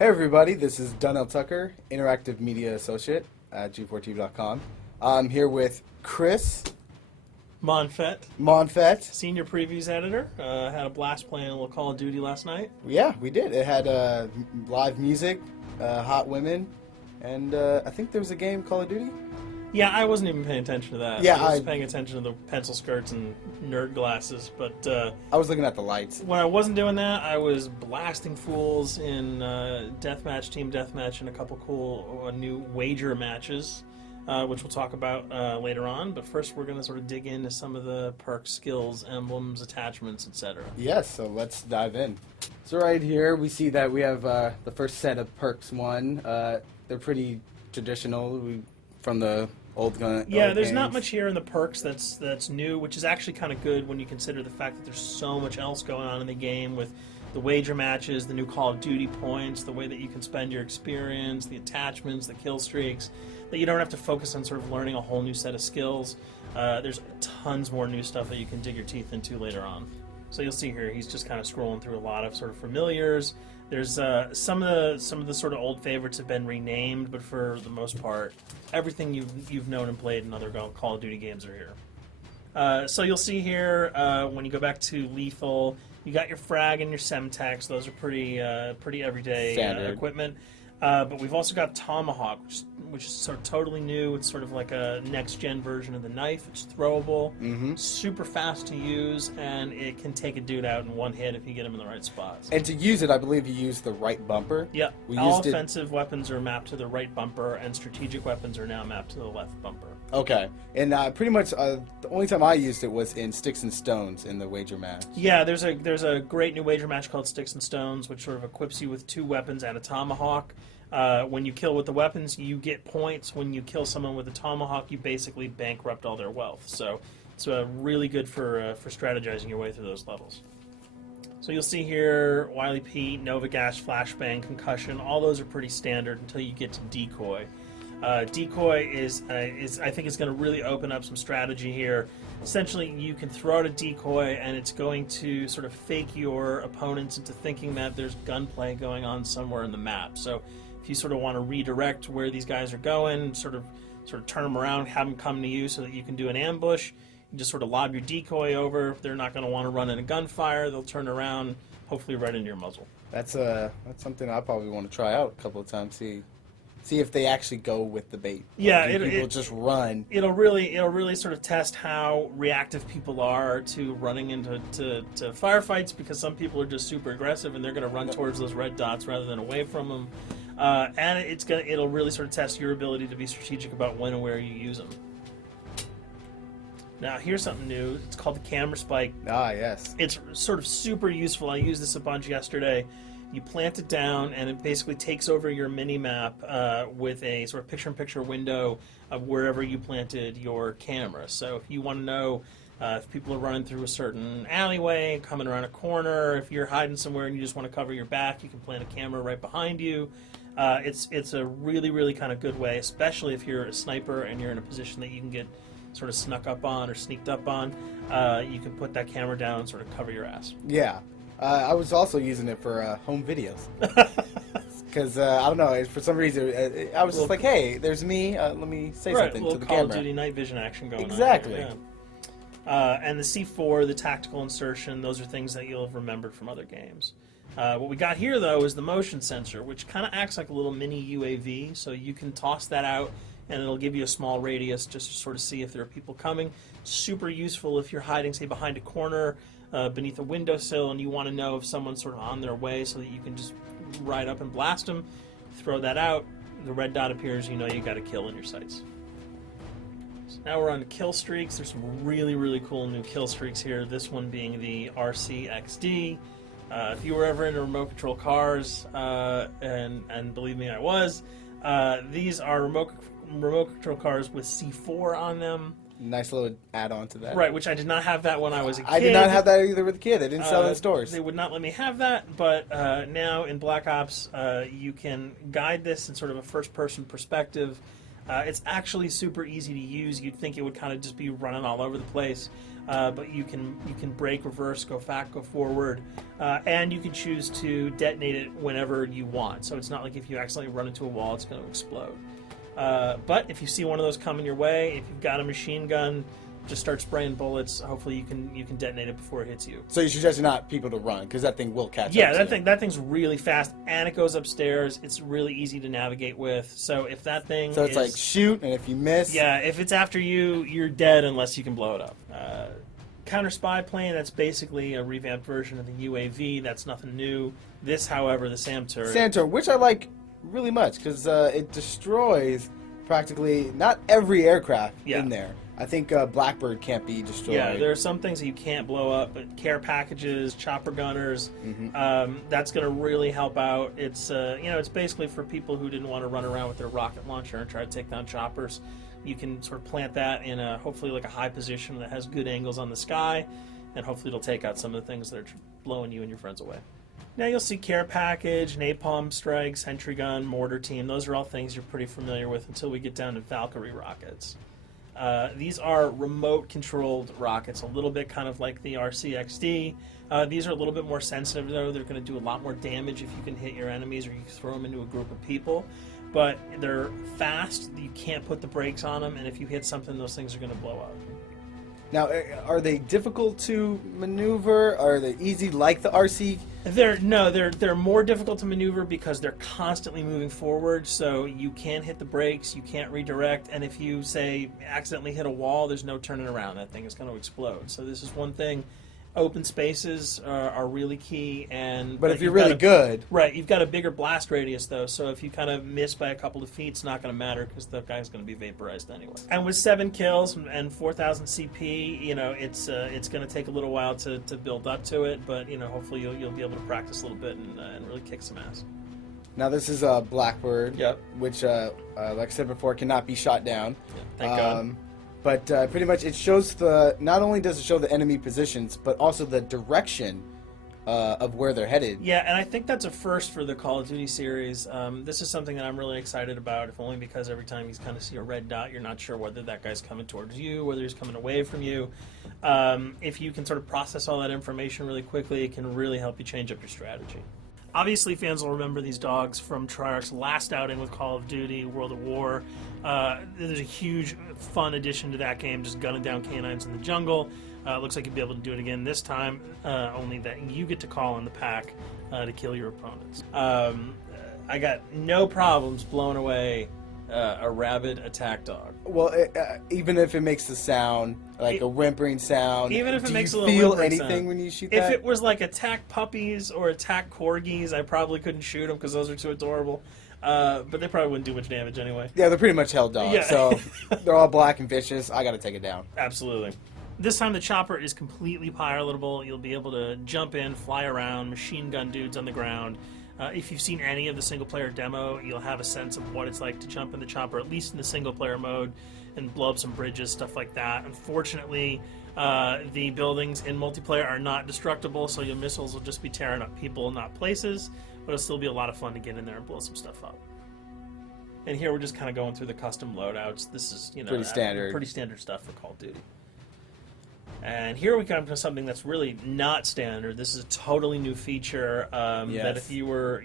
Hey everybody, this is Donnell Tucker, Interactive Media Associate at G4TV.com. I'm here with Chris Monfett, Senior Previews Editor. Had a blast playing a little Call of Duty last night. Yeah, we did. It had live music, hot women, and I think there was a game, Call of Duty? Yeah, I wasn't even paying attention to that. Yeah, I was paying attention to the pencil skirts and nerd glasses, but I was looking at the lights. when I wasn't doing that, I was blasting fools in deathmatch, team deathmatch, and a couple cool new wager matches, which we'll talk about later on. But first, we're going to sort of dig into some of the perks, skills, emblems, attachments, etc. Yes, so let's dive in. So right here, we see that we have the first set of perks one. They're pretty traditional from the old gun. Yeah, old there's games. not much here in the perks that's new, which is actually kind of good when you consider the fact that there's so much else going on in the game with the wager matches, the new Call of Duty points, the way that you can spend your experience, the attachments, the kill streaks, that you don't have to focus on sort of learning a whole new set of skills. There's tons more new stuff that you can dig your teeth into later on. So you'll see here, he's just kind of scrolling through a lot of sort of familiars. There's some of the sort of old favorites have been renamed, but for the most part, everything you've known and played in other Call of Duty games are here. So you'll see here when you go back to Lethal, you got your frag and your semtex. Those are pretty everyday equipment. But we've also got Tomahawk, which is sort of totally new. It's sort of like a next-gen version of the knife. It's throwable, super fast to use, and it can take a dude out in one hit if you get him in the right spots. And to use it, I believe you use the right bumper. Yeah, all offensive weapons are mapped to the right bumper, and strategic weapons are now mapped to the left bumper. Okay, and pretty much the only time I used it was in Sticks and Stones in the wager match. Yeah, there's a great new wager match called Sticks and Stones, which sort of equips you with 2 weapons and a tomahawk. When you kill with the weapons, you get points. When you kill someone with a tomahawk, you basically bankrupt all their wealth. So it's really good for strategizing your way through those levels. So you'll see here, Wily Pete, Nova Gash, Flashbang, Concussion. All those are pretty standard until you get to Decoy. Decoy is I think it's going to really open up some strategy here. Essentially, you can throw out a decoy, and it's going to sort of fake your opponents into thinking that there's gunplay going on somewhere in the map. So if you sort of want to redirect where these guys are going, sort of turn them around, have them come to you so that you can do an ambush, you just sort of lob your decoy over. They're not going to want to run in a gunfire. They'll turn around, hopefully right into your muzzle. That's something I probably want to try out a couple of times. See if they actually go with the bait. Yeah, people just run. It'll really sort of test how reactive people are to running into firefights, because some people are just super aggressive and they're going to run towards those red dots rather than away from them. And it'll really sort of test your ability to be strategic about when and where you use them. Now here's something new. It's called the camera spike. Ah, yes. It's sort of super useful. I used this a bunch yesterday. You plant it down, and it basically takes over your mini-map with a sort of picture-in-picture window of wherever you planted your camera. So if you want to know if people are running through a certain alleyway, coming around a corner, if you're hiding somewhere and you just want to cover your back, you can plant a camera right behind you. It's a really kind of good way, especially if you're a sniper and you're in a position that you can get sort of snuck up on or sneaked up on. You can put that camera down and sort of cover your ass. Yeah. I was also using it for home videos. Because, I don't know, for some reason, I was just like, hey, there's me, let me say something to the Call camera. of Duty night vision action going exactly. on. Exactly. Yeah. And the C4, the tactical insertion, those are things that you'll have remembered from other games. What we got here, though, is the motion sensor, which kind of acts like a little mini UAV, so you can toss that out, and it'll give you a small radius just to sort of see if there are people coming. Super useful if you're hiding, say, behind a corner, beneath a windowsill, and you want to know if someone's sort of on their way so that you can just ride up and blast them. Throw that out, the red dot appears, you know you got a kill in your sights. So now we're on to kill streaks. There's some really cool new kill streaks here, this one being the RCXD. If you were ever into remote control cars, and believe me, I was, these are remote control cars with C4 on them. Nice little add-on to that. Right, which I did not have that when I was a kid. I did not have that either with a kid. They didn't sell in stores. They would not let me have that, but now in Black Ops, you can guide this in sort of a first-person perspective. It's actually super easy to use. You'd think it would kind of just be running all over the place. but you can brake, reverse, go back, go forward, and you can choose to detonate it whenever you want. So it's not like if you accidentally run into a wall, it's going to explode. But if you see one of those coming your way, if you've got a machine gun, just start spraying bullets. Hopefully you can detonate it before it hits you. So you suggest not people to run because that thing will catch Yeah, up. that thing's really fast, and it goes upstairs. It's really easy to navigate with. So if that thing So it's like shoot, and if you miss, yeah, if it's after you, you're dead unless you can blow it up. Counter spy plane, that's basically a revamped version of the UAV. That's nothing new. This, however, the SAM turret. SAM turret, which I like really much because it destroys practically not every aircraft in there. I think Blackbird can't be destroyed. Yeah, there are some things that you can't blow up, but care packages, chopper gunners, that's going to really help out. It's it's basically for people who didn't want to run around with their rocket launcher and try to take down choppers. You can sort of plant that in hopefully like a high position that has good angles on the sky, and hopefully it'll take out some of the things that are blowing you and your friends away. Now you'll see care package, napalm strike, sentry gun, mortar team. Those are all things you're pretty familiar with until we get down to Valkyrie rockets. These are remote-controlled rockets, a little bit kind of like the RCXD. These are a little bit more sensitive, though. They're going to do a lot more damage if you can hit your enemies or you throw them into a group of people. But they're fast. You can't put the brakes on them, and if you hit something, those things are going to blow up. Now, are they difficult to maneuver? Are they easy like the RC? They're more difficult to maneuver because they're constantly moving forward, so you can't hit the brakes, you can't redirect, and if you, say, accidentally hit a wall, there's no turning around. That thing is going to explode. So this is one thing. Open spaces are really key, but if you're really good, right? You've got a bigger blast radius though, so if you kind of miss by a couple of feet, it's not going to matter because the guy's going to be vaporized anyway. And with 7 kills and 4,000 CP, it's going to take a little while to build up to it, but hopefully you'll be able to practice a little bit and really kick some ass. Now this is a Blackbird, which, like I said before, cannot be shot down. Yeah, thank God. But pretty much it shows not only does it show the enemy positions, but also the direction of where they're headed. Yeah, and I think that's a first for the Call of Duty series. This is something that I'm really excited about, if only because every time you kind of see a red dot, you're not sure whether that guy's coming towards you, whether he's coming away from you. If you can sort of process all that information really quickly, it can really help you change up your strategy. Obviously, fans will remember these dogs from Treyarch's last outing with Call of Duty, World at War. There's a huge, fun addition to that game, just gunning down canines in the jungle. Looks like you'll be able to do it again this time, only that you get to call in the pack to kill your opponents. I got no problems blowing away a rabid attack dog. Well, even if it makes the sound, like a whimpering sound, even if it makes a do little you feel whimpering anything sound. when you shoot If that? it was like attack puppies or attack corgis, I probably couldn't shoot them because those are too adorable. But they probably wouldn't do much damage anyway. Yeah, they're pretty much held dogs, Yeah. so they're all black and vicious. I got to take it down. Absolutely. This time the chopper is completely pilotable. You'll be able to jump in, fly around, machine gun dudes on the ground. If you've seen any of the single-player demo, you'll have a sense of what it's like to jump in the chopper, at least in the single-player mode, and blow up some bridges, stuff like that. Unfortunately, the buildings in multiplayer are not destructible, so your missiles will just be tearing up people, not places, but it'll still be a lot of fun to get in there and blow some stuff up. And here we're just kind of going through the custom loadouts. This is, pretty standard. Pretty standard stuff for Call of Duty. And here we come to something that's really not standard. This is a totally new feature that if you were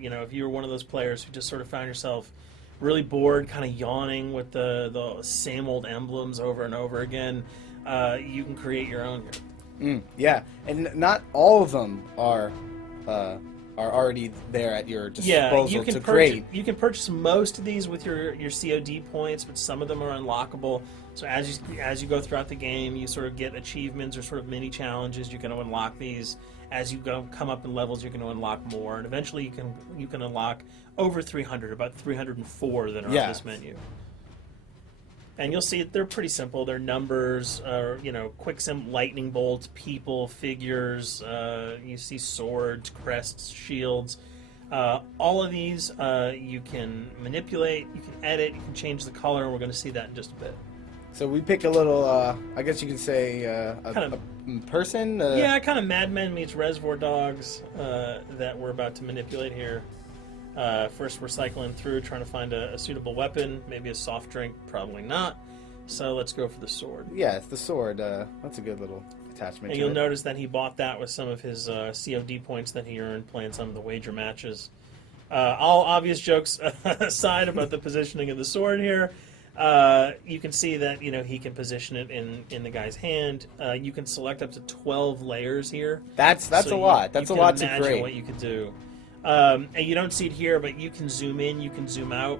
one of those players who just sort of found yourself really bored, kind of yawning with the same old emblems over and over again, you can create your own here. Yeah, and not all of them are already there at your disposal to create. You can purchase most of these with your COD points, but some of them are unlockable. So as you go throughout the game, you sort of get achievements or sort of mini challenges. You're going to unlock these. As you come up in levels, you're going to unlock more, and eventually you can unlock over 300, about 304 that are on this menu. And you'll see they're pretty simple. They're numbers, quick lightning bolts, people, figures. You see swords, crests, shields. All of these you can manipulate, you can edit, you can change the color, and we're going to see that in just a bit. So we pick a little, I guess you can say, a person? Yeah, kind of Mad Men meets Reservoir Dogs that we're about to manipulate here. First we're cycling through trying to find a suitable weapon, maybe a soft drink, probably not. So let's go for the sword. Yeah, it's the sword. That's a good little attachment And to you'll it. notice that he bought that with some of his COD points that he earned playing some of the wager matches. All obvious jokes aside about the positioning of the sword here, you can see that he can position it in the guy's hand. You can select up to 12 layers here. That's So a lot. That's a you can lot to imagine create. what you could do. And you don't see it here, but you can zoom in, you can zoom out.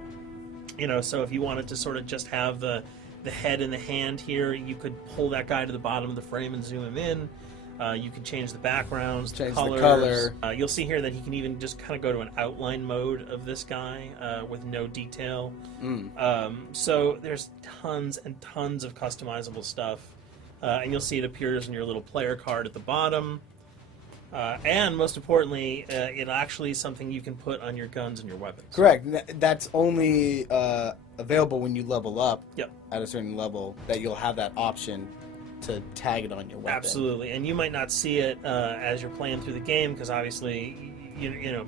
So if you wanted to sort of just have the head and the hand here, you could pull that guy to the bottom of the frame and zoom him in. You can change the backgrounds, Change the colors. color. You'll see here that he can even just kind of go to an outline mode of this guy with no detail. So there's tons and tons of customizable stuff. And you'll see it appears in your little player card at the bottom. And most importantly, it actually is something you can put on your guns and your weapons. Correct. That's only available when you level up Yep. at a certain level, that you'll have that option to tag it on your weapon. Absolutely, and you might not see it as you're playing through the game because obviously,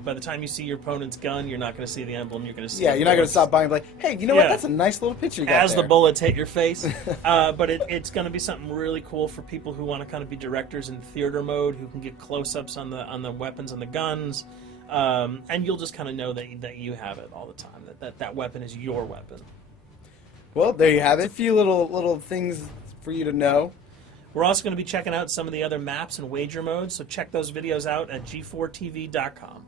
by the time you see your opponent's gun, you're not going to see the emblem. You're going to see. Yeah, the you're not going to bullets stop by and be like, hey, you know what? Yeah. That's a nice little picture you got as there. the bullets hit your face. But it's going to be something really cool for people who want to kind of be directors in theater mode, who can get close-ups on the weapons and the guns, and you'll just kind of know that you have it all the time. That weapon is your weapon. Well, there you have it. A few little things for you to know. We're also going to be checking out some of the other maps and wager modes, so check those videos out at g4tv.com.